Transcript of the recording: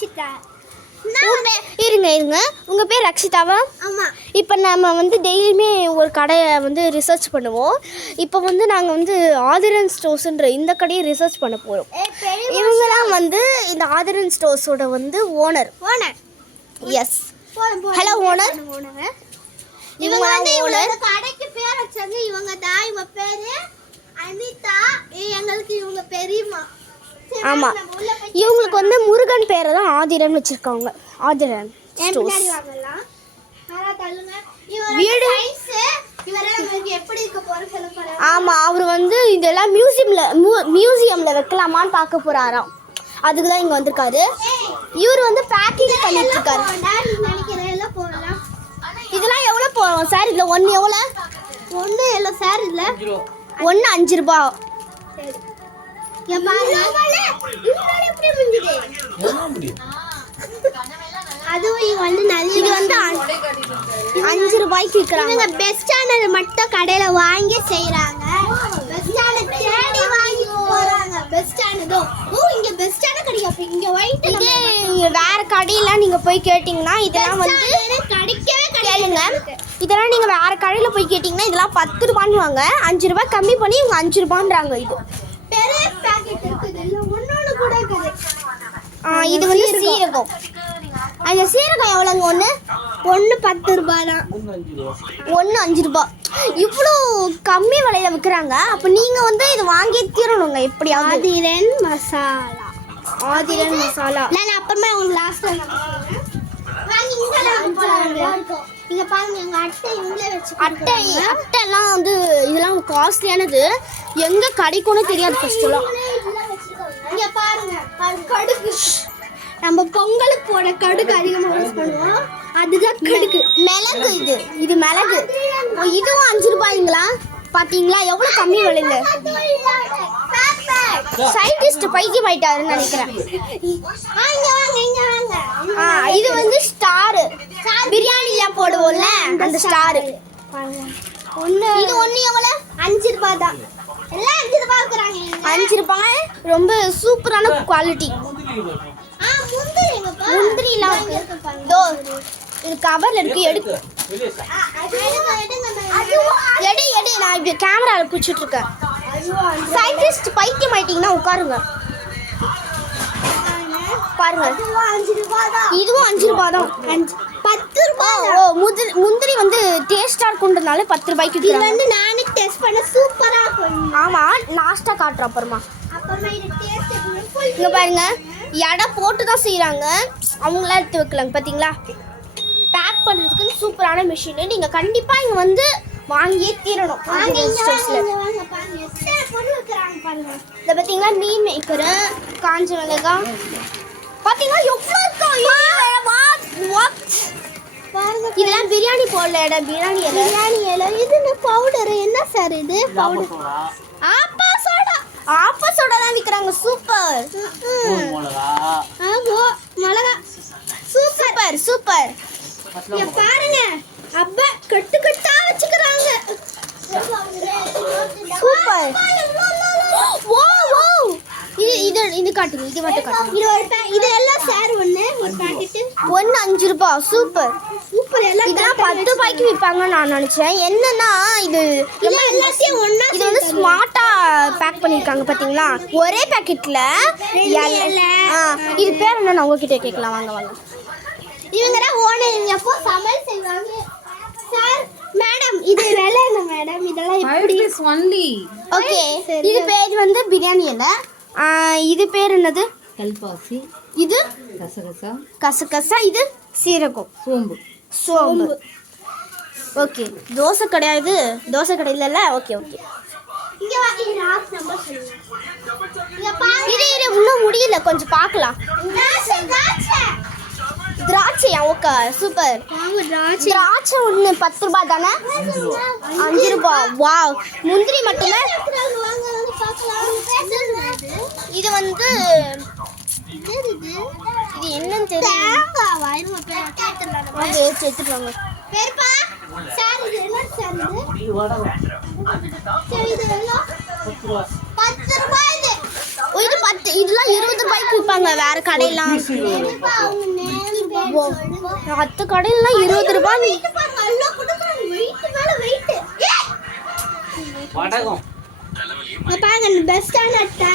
ரக்ஷிதா. இருங்க உங்கள் பேர் ரக்ஷிதாவா? ஆமாம். இப்போ நம்ம வந்து டெய்லியுமே ஒரு கடையை வந்து ரிசர்ச் பண்ணுவோம். இப்போ வந்து நாங்கள் வந்து ஆதிரன் ஸ்டோர்ஸுன்ற இந்த கடையை ரிசர்ச் பண்ண போகிறோம். இவங்கெல்லாம் வந்து இந்த ஆதிரன் ஸ்டோர்ஸோட வந்து ஓனர். எஸ். Hello owner. இவங்க வந்து இவங்க கடைக்கு பேர் வச்சாங்க. இவங்க தான். இவங்க பேரு அனிதா. எங்களுக்கு இவங்க பெரியம்மா. ஆமாம், இவங்களுக்கு வந்து முருகன் பேரை தான் ஆதிரன் வச்சுருக்காங்க. ஆதிரன் ஸ்டோர்ஸ். வீடு ஆமாம், அவர் வந்து இதெல்லாம் மியூசியமில் வைக்கலாமான்னு பார்க்க போகிறாராம். அதுக்கு தான் இங்கே வந்திருக்காரு. இவர் வந்து பேக்கிங் பண்ணிட்டு இருக்காரு. இதெல்லாம் எவ்வளோ போகும் சார்? இதில் ஒன்று எவ்வளோ? ஒன்று எவ்வளோ சார்? இல்லை, ஒன்று 5 ரூபா. அதுவும் வந்து இது வந்து 5 ரூபாய்க்கு விற்கிறாங்க. பெஸ்டானது மட்டும் கடையில் வாங்கி செய்கிறாங்க. பெஸ்டான தேடி வாங்கி போகிறாங்க. பெஸ்டானதோ இங்கே பெஸ்டான கிடைக்கும். இங்கே வாங்கிட்டு வேறு கடையெல்லாம் நீங்கள் போய் கேட்டிங்கன்னா இதெல்லாம் வந்து கிடைக்கவே கேளுங்க. இதெல்லாம் நீங்கள் வேறு கடையில் போய் கேட்டிங்கன்னா இதெல்லாம் 10 ரூபான்னு வாங்க. 5 ரூபாய் கம்மி பண்ணி இவங்க 5 ரூபான்றாங்க. இது பெரிய பாக்கெட் இருக்குது. இல்லை ஒன்னொன்று கூட இருக்குது. இது வந்து சீரகம். அந்த சீரகம் எவ்வளோங்க? ஒன்று 10 ரூபாய் தான். ஒன்று 5 ரூபா. இவ்வளோ கம்மி விலையில் விற்கிறாங்க. அப்போ நீங்கள் வந்து இது வாங்கி தீரணுங்க எப்படியாவது. ஆதிரன் மசாலா. ஆதிரன் மசாலா. நான் அப்புறமா உங்களுக்கு லாஸ்ட்டில் இங்கே பாருங்க. எங்கள் அட்டை இவங்களே வச்சு அட்டைலாம் வந்து இதெல்லாம் காஸ்ட்லியானது. எங்கே கிடைக்கும்னு தெரியாது ஃபஸ்ட்டுலாம். இங்கே பாருங்க, கடுகு. நம்ம பொங்கலுக்கு போட கடுகு அதிகமாக யூஸ் பண்ணுவோம். அதுதான் கடுகு. மிளகு. இது மிளகு. இதுவும் 5 ரூபாய்ங்களா? பார்த்தீங்களா எவ்வளோ கம்மி விலையில். சயின்டிஸ்ட் பைத்தியம் ஆயிட்டாருன்னு நினைக்கிறேன். இது வந்து ஸ்டாரு. பிரியாணிலாம் போடுவோம்ல அந்த ஸ்டாரு. இது ஒன்று எவ்வளோ? 5 ரூபாய் தான். எல்லாம் 5 ரூபாய் இருக்கிறாங்க. 5 ரூபாய். ரொம்ப சூப்பரான குவாலிட்டி. முந்திரிலாம் இருக்கு. இது கவர்ல இருக்கு. எடு. நான் இப்படி கேமரால பிடிச்சிட்டு இருக்கேன். சயின்டிஸ்ட் பைத்தியம் ஆயிட்டீங்கன்னா உட்காருங்க. பாருங்க, இதுவும் 5 ரூபாய் தான். 10 ரூபாய். முந்திரி வந்து டேஸ்டா இருக்குன்றதுனால 10 ரூபாய்க்கு. இது வந்து நானே டெஸ்ட் பண்ண சூப்பரா இருக்கும். ஆமா, லாஸ்டா காட்டுறேன் அப்புறமா. இது டேஸ்ட் இங்க பாருங்க, எடை போட்டு தான் செய்யறாங்க. அவங்களா எடுத்து வைக்கலாங்க. பாத்தீங்களா, பேக் பண்றதுக்கு சூப்பரான மிஷின். நீங்க கண்டிப்பா இங்க வந்து வாங்கியே தீரணும். இதை பார்த்தீங்களா, மீன் மேக்கர், காஞ்ச மிளகாய். பார்த்தீங்களா எவ்வளோ இதெல்லாம் பிரியாணி போடல இடம். பிரியாணி இலை. இது பவுடர். என்ன சார் இது? பவுடர். ஆப்பா சோடா தான் விற்கிறாங்க. சூப்பர். மிளகா. சூப்பர். பாருங்க, அப்பா கட்டு கட்டா வச்சுக்கிறாங்க. சூப்பர். இது காட்டுங்க. இது மட்டும் காட்டுங்க. இது எல்லாம் சார் ஒன்று ஒரு பாக்கெட்டு. ஒன்று 5 ரூபாய். சூப்பர். எல்லாம் இதெல்லாம் 10 ரூபாய்க்கு விற்பாங்கன்னு நான் நினச்சேன். என்னன்னா இது எல்லாத்தையும் ஒன்றா இது வந்து ஸ்மார்ட்டாக பேக் பண்ணியிருக்காங்க. பார்த்தீங்களா, ஒரே பேக்கெட்டில். இது பேர் என்ன? நான் உங்ககிட்ட கேட்கலாம். வாங்க. இவங்க தான் ஓனர். எப்போ சமையல் செய்வாங்க சார்? மேடம், இது விலை என்ன மேடம்? இதெல்லாம் எப்படி? ஓகே, இது பேர் வந்து பிரியாணி இலை. இது பேர் என்னது? கல்பாசி. இது கசகசா. இது சீரகம். சோம்பு. ஓகே, தோசை கிடையாது. தோசை கடையில. ஓகே. இங்க வாங்க. லாஸ்ட் நம்பர் சொல்லுங்க. இங்க பாருங்க. இது இன்னும் முடியல, கொஞ்சம் பார்க்கலாம். திராட்சையா? Okay, super. திராட்சை ஒன்று 10 ரூபாய் தானே? 5 ரூபாய். வாவ். முந்திரி மட்டுமே. இது வந்து இது என்னன்னு தெரியல. எடுத்துட்டு வாங்க. சார் இது என்ன சார்? இது 10 ரூபாய். இது 10 இதெல்லாம் 20 ரூபாய்க்கு விற்பாங்க வேற கடையெல்லாம். மற்ற கடையிலாம் 20 ரூபாய். பாருங்க பெஸ்டான அட்டை